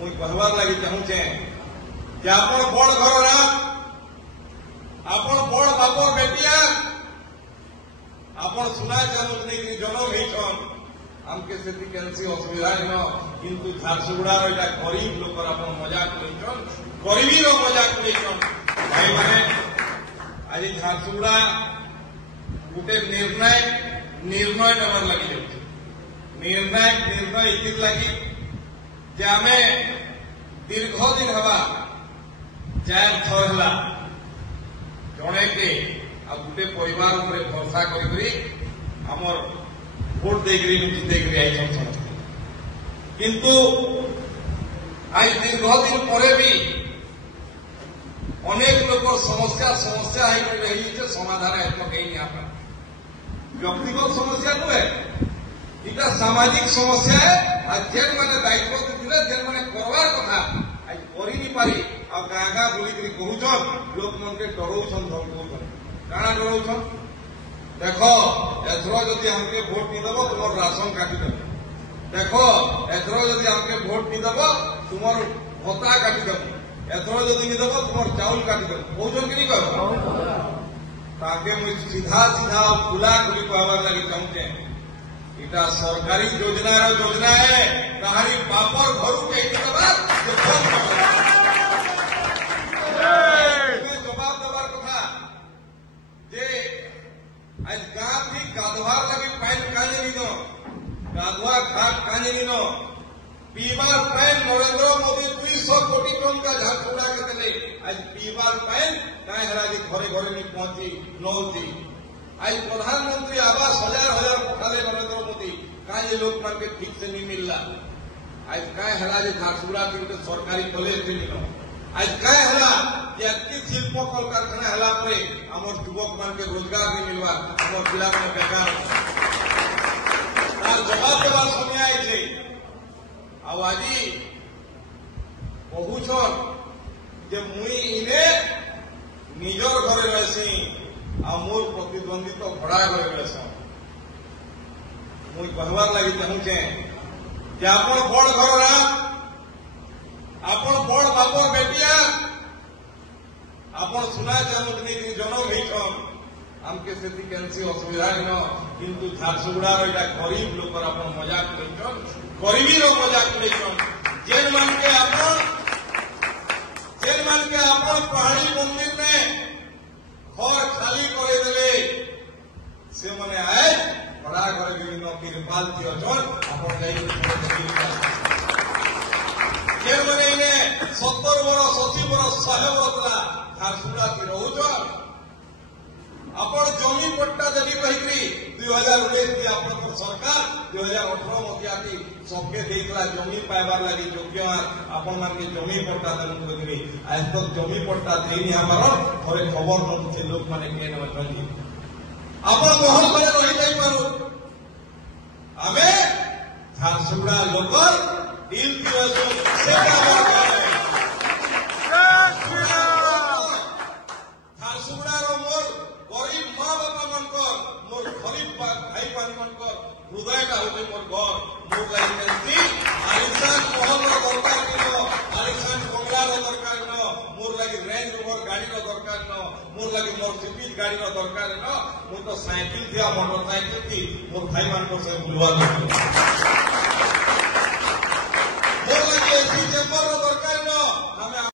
मुझे कहवार लगी चाहूचे कि आप बड़ घर आप बड़ बापर बेटिया आप सुना चाहूँ जनम होन आमके से कैसी असुविधा न किंतु झारसुगुड़ार यहाँ गरीब लोक मजाक नहीं गरीबी मजाक नहीं भाई मैंने आज झारसुगुड़ा गोटे निर्णय नबार लगी निर्णय इति लगी जे आमे दीर्घ दिन हवा 4 थर है जड़े के आ गोटे परिवार उपरे भरोसा करमर भोट देकरी जितेकरी आई समस्ते किंतु आज दीर्घ दिन पर भी अनेक लोक समस्या समाधान व्यक्तिगत समस्या नुहे इटा सामाजिक समस्या है जेन मैंने दायित्व देते जेन मैंने करवार कथा आज कर नहीं पारी आ गाँ गाँ बुलिक कहून लोक मन के डरौन धमकौन काଣା डरौन देख एथर जदि हमके भोट नहीं दब तुम राशन काटिदेव देख एथर जदि हमके भोट नहीं दब तुम भत्ता काटिदेव एथर जदि नहीं दब तुम चाउल काटिदेव कहून कि नहीं कह ताके मुझे सीधा सीधा खुला खुली कहवार लगी चाहूचे इटा सरकारी योजना है कहानी बापर घर के जवाब देवार कथा जे आज गाँ भी गाधवार लगे पान काने नीन गाधुआ घाट काने नीन पीवार पैन नरेंद्र मोदी 200 कोटी टंका झारसुगुड़ा के देले आज पीवार पैन कहीं है घरे घरे नहीं पहुंची नौती आज प्रधानमंत्री आवास हजार पठाले नरेंद्र मोदी कहीं लोक मान के ठीक से नहीं मिलला आज कहीं है झारसुगुड़ा के गोटे सरकारी कॉलेज मिल आज कहीं है कि शिल्प कल कारखाना है आम युवक मान के रोजगार नहीं मिलवा आम पिला मैंने बेकार जवाब देवा समय आई आज कहून जे मुई इने निजर घर रहसी आ मोर प्रतिद्वंदी तो भड़ा घर रहस मुई कहवार लगी चाहूचे कि आप बड़ घर आप बड़ बापर बेटिया आप सुना चाहूँ जनम होन आमके से कैसी असुविधा न किंतु झारसुगुड़ार यहाँ गरीब लोक मजाक नहीं गरीबी मजाक नहीं जेन मान के पहाड़ी मंदिर में घर खाली करदे से मैंने आए बड़ा घर विभिन्न तिरपाल थी अच्छन जेन मैंने 70 वर्ष 80 वर्ष 100 वर्ष झारसुगुड़ा की रोच आपण जमी पट्टा देवी कही 2019 आप सरकार 2018 मसीहा की सबके देला जमी पाइबार लगी योग्य आपण मान के जमी पट्टा देनु कही आज तक जमी पट्टा देनी हमार थोड़े खबर न लोक माने के नचनी आपण महल में रही जाई पारो आमे झारसुगुड़ा लोकल दिल से झारसुगुड़ार मोर गरीब माँ बापा मनकर मोर गरीब भाई भाई मनकर हृदयटा हूँ मोर घर मोर लगी आलिशान महल दरकार न आलिशान बंगलार दरकार न मोर लगी रेंज रोवर गाड़ी दरकार न मोर लगी मर्सिडीज गाड़ी दरकार न मोर तो साइकिल थी मोटरसाइकिल थी मोर भाई मान से बुलवा